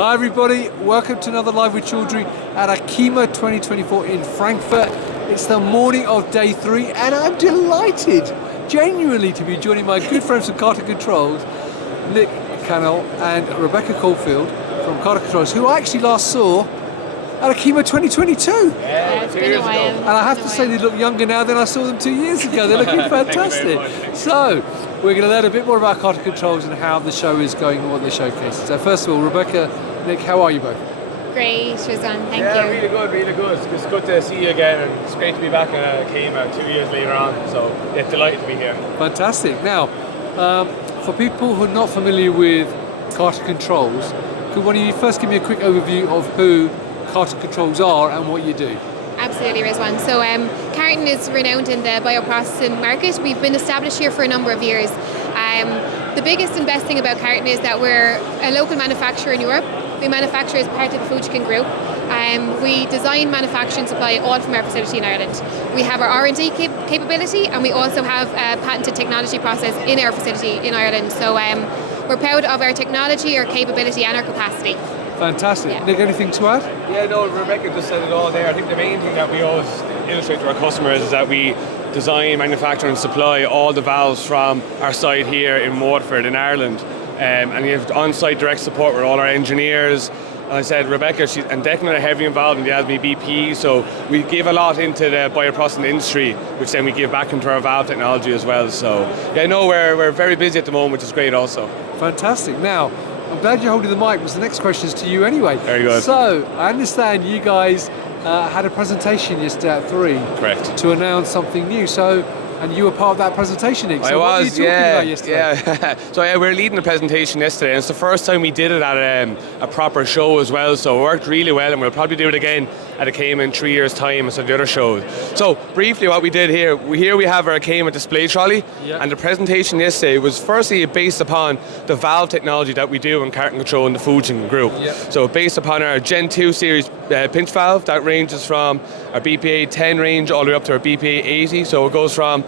Hi everybody, welcome to another Live with Chaudhry at ACHEMA 2024 in Frankfurt. It's the morning of day 3 and I'm delighted, genuinely, to be joining my good friends from Carten Controls, Nick Cannell and Rebecca Caulfield from Carten Controls, who I actually last saw at ACHEMA 2022. Yeah, it's been a while. And I have to say they look younger now than I saw them 2 years ago. They're looking fantastic. So, we're going to learn a bit more about Carten Controls and how the show is going and what they showcase. So first of all, Rebecca, Nick, how are you both? Great, Shazan, thank you. Yeah, really good, really good. It's good to see you again, and it's great to be back at ACHEMA 2 years later on, so yeah, delighted to be here. Fantastic. Now, for people who are not familiar with Carten Controls, could one of you first give me a quick overview of who Carten Controls are and what you do? Absolutely, Rizwan. So Carten is renowned in the bioprocessing market. We've been established here for a number of years. The biggest and best thing about Carten is that we're a local manufacturer in Europe. We manufacture as part of the Fujkin Group. We design, manufacture and supply all from our facility in Ireland. We have our R&D capability, and we also have a patented technology process in our facility in Ireland. So we're proud of our technology, our capability and our capacity. Fantastic. Yeah. Nick, anything to add? Yeah, no, Rebecca just said it all there. I think the main thing that we always illustrate to our customers is that we design, manufacture and supply all the valves from our site here in Waterford in Ireland. And we have on-site direct support with all our engineers. And I said, Rebecca and Declan are heavily involved in the ASME BPE, so we give a lot into the bioprocessing industry, which then we give back into our valve technology as well. So yeah, no, we're very busy at the moment, which is great also. Fantastic. Now, I'm glad you're holding the mic, because the next question is to you anyway. Very good. So, I understand you guys had a presentation yesterday at 3. Correct. To announce something new. So, and you were part of that presentation, Nick. So I what was, were you talking about yesterday? Yeah. So yeah, we were leading the presentation yesterday, and it's the first time we did it at a proper show as well, so it worked really well, and we'll probably do it again at ACHEMA in 3 years' time as the other shows. So briefly what we did here we have our ACHEMA display trolley, and the presentation yesterday was firstly based upon the valve technology that we do in Carten Control in the Fujkin Group. So based upon our Gen 2 series pinch valve, that ranges from our BPA 10 range all the way up to our BPA 80, so it goes from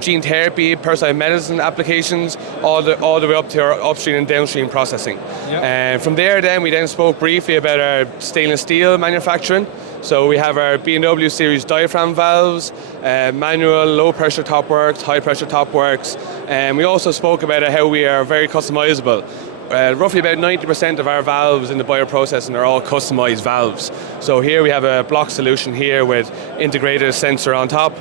gene therapy, personalized medicine applications, all the way up to our upstream and downstream processing. From there then, we then spoke briefly about our stainless steel manufacturing. So we have our B&W series diaphragm valves, manual low pressure top works, high pressure top works, and we also spoke about how we are very customizable. Roughly about 90% of our valves in the bioprocessing are all customized valves. So here we have a block solution here with integrated sensor on top.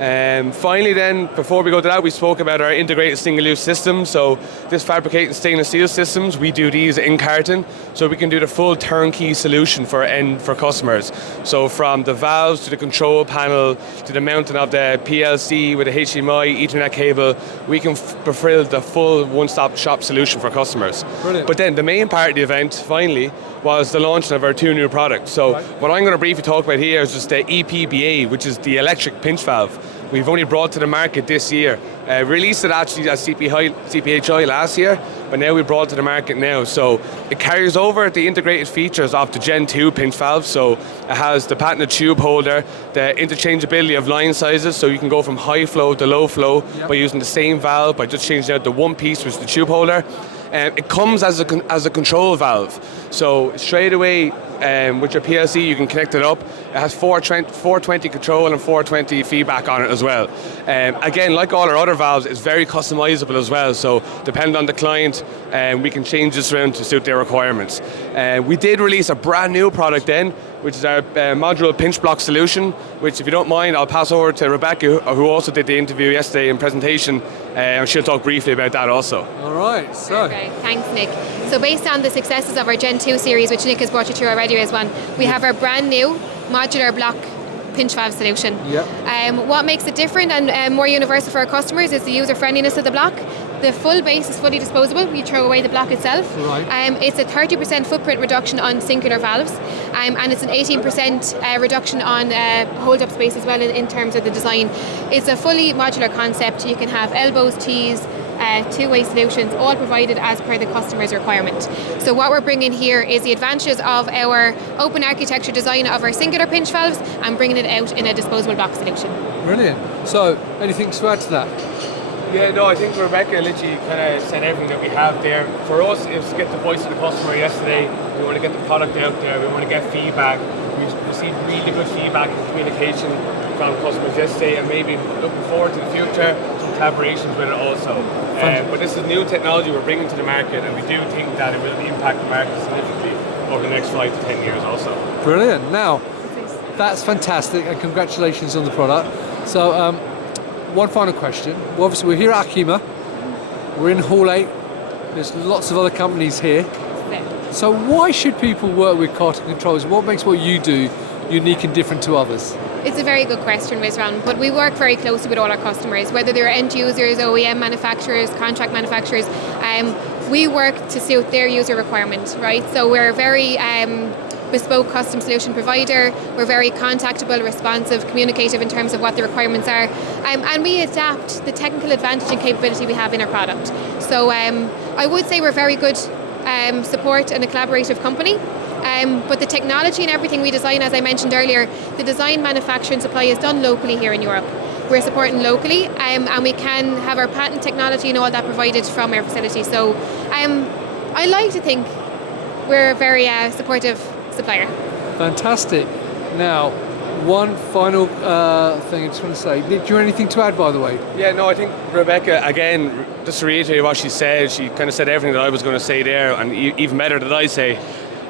Finally then, before we go to that, we spoke about our integrated single-use systems. So this fabricating stainless steel systems, we do these in Carten, so we can do the full turnkey solution for customers. So from the valves to the control panel to the mounting of the PLC with the HDMI, Ethernet cable, we can fulfill the full one-stop shop solution for customers. Brilliant. But then the main part of the event, finally, was the launch of our 2 new products. So what I'm going to briefly talk about here is just the EPBA, which is the electric pinch valve. We've only brought to the market this year. Released it actually at CPHI last year, but now we brought it to the market now. So it carries over the integrated features of the Gen 2 pinch valve. So it has the patented tube holder, the interchangeability of line sizes, so you can go from high flow to low flow by using the same valve, by just changing out the one piece, which is the tube holder. It comes as a control valve, so straight away with your PLC you can connect it up. It has 420 control and 420 feedback on it as well. Again, like all our other valves, it's very customizable as well, so depending on the client, we can change this around to suit their requirements. We did release a brand new product then, which is our modular pinch block solution, which, if you don't mind, I'll pass over to Rebecca, who also did the interview yesterday in presentation, and she'll talk briefly about that also. All right, so. Okay, thanks, Nick. So based on the successes of our Gen 2 series, which Nick has brought you through already as one, we have our brand new modular block pinch valve solution. What makes it different and more universal for our customers is the user friendliness of the block. The full base is fully disposable. You throw away the block itself. It's a 30% footprint reduction on singular valves, and it's an 18% reduction on hold-up space as well in terms of the design. It's a fully modular concept. You can have elbows, T's, two-way solutions, all provided as per the customer's requirement. So what we're bringing here is the advantages of our open architecture design of our singular pinch valves and bringing it out in a disposable block solution. Brilliant. So, anything to add to that? Yeah, no, I think Rebecca literally kind of said everything that we have there. For us, it was to get the voice of the customer yesterday. We want to get the product out there. We want to get feedback. We received really good feedback and communication from customers yesterday, and maybe looking forward to the future, some collaborations with it also. But this is new technology we're bringing to the market, and we do think that it will impact the market significantly over the next 5 to 10 years also. Brilliant. Now, that's fantastic, and congratulations on the product. So, one final question. Well, obviously, we're here at ACHEMA. We're in Hall 8. There's lots of other companies here. So why should people work with Carten Controls? What makes what you do unique and different to others? It's a very good question, Rizwan, but we work very closely with all our customers, whether they're end users, OEM manufacturers, contract manufacturers. We work to suit their user requirements, right? So we're a very bespoke custom solution provider. We're very contactable, responsive, communicative in terms of what the requirements are. And we adapt the technical advantage and capability we have in our product. So I would say we're very good support and a collaborative company. But the technology and everything we design, as I mentioned earlier, the design, manufacture and supply is done locally here in Europe. We're supporting locally and we can have our patent technology and all that provided from our facility. So I like to think we're a very supportive supplier. Fantastic. Now, one final thing I just want to say. Nick, do you have anything to add, by the way? Yeah, no, I think Rebecca, again, just to reiterate what she said, she kind of said everything that I was going to say there, and even better than I say.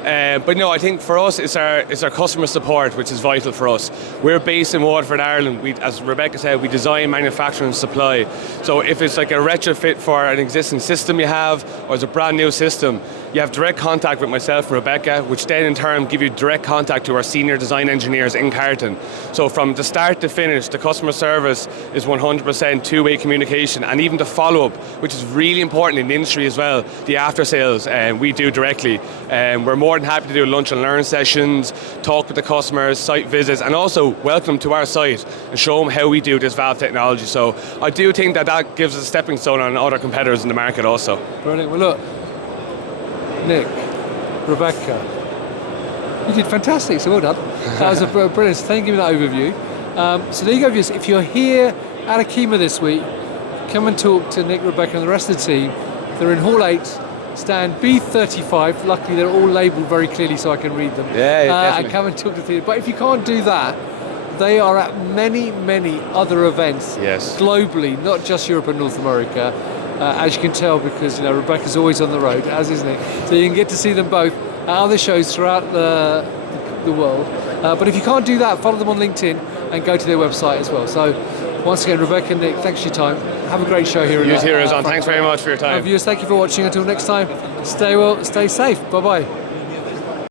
But no, I think for us it's our customer support which is vital for us. We're based in Waterford, Ireland. We, as Rebecca said, we design, manufacture and supply. So if it's like a retrofit for an existing system you have, or it's a brand new system, you have direct contact with myself and Rebecca, which then in turn give you direct contact to our senior design engineers in Carten. So from the start to finish, the customer service is 100% two-way communication, and even the follow-up, which is really important in the industry as well, the after sales, we do directly. We're more than happy to do lunch and learn sessions, talk with the customers, site visits, and also welcome to our site and show them how we do this valve technology. So I do think that gives us a stepping stone on other competitors in the market also. Brilliant. Well, look, Nick, Rebecca, you did fantastic, so well done. That was a brilliant. Thank you for that overview. So there you go, viewers. If you're here at ACHEMA this week, come and talk to Nick, Rebecca and the rest of the team. They're in Hall 8, Stand B35. Luckily they're all labelled very clearly so I can read them. Yeah, definitely. And come and talk to the team. But if you can't do that, they are at many, many other events globally, not just Europe and North America. As you can tell, because Rebecca's always on the road, as is Nick. So you can get to see them both at other shows throughout the world. But if you can't do that, follow them on LinkedIn and go to their website as well. So once again, Rebecca and Nick, thanks for your time. Have a great show here. You too, Rizwan. Thanks very much for your time. Viewers, thank you for watching. Until next time, stay well, stay safe. Bye-bye.